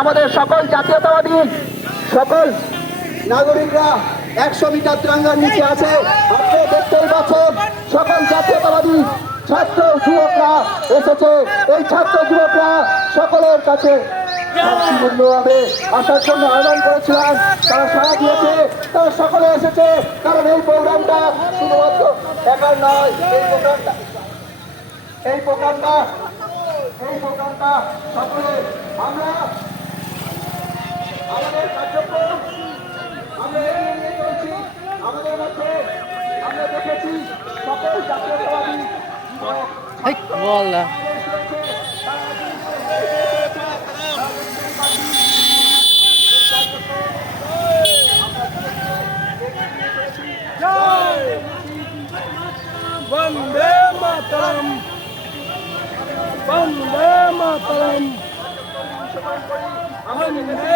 আমাদের সকল জাতীয়তাবাদী সকল নাগরিকরা 100 মিটার তিরঙ্গার নিচে আছে। আপনারা দেখতেই পাচ্ছেন সকল জাতীয়তাবাদী ছাত্র যুবকরা এসেছে। এই ছাত্র যুবকরা সকলের কাছে শান্তিপূর্ণভাবে আসার জন্য আহ্বান করেছিলেন, তারা সাড়া দিয়েছে, তারা সকলে এসেছে। কারণ এই প্রোগ্রামটা শুধুমাত্র একার নয়, এই প্রোগ্রামটা সকলে আমরা আমাদের কার্যক্রম আমরা এগিয়ে নিয়ে চলছি। আমাদের মধ্যে আমরা দেখেছি সকল জাতীয়তাবাদী বন্দে মাতরম, বন্দে মাতরম, বন্দে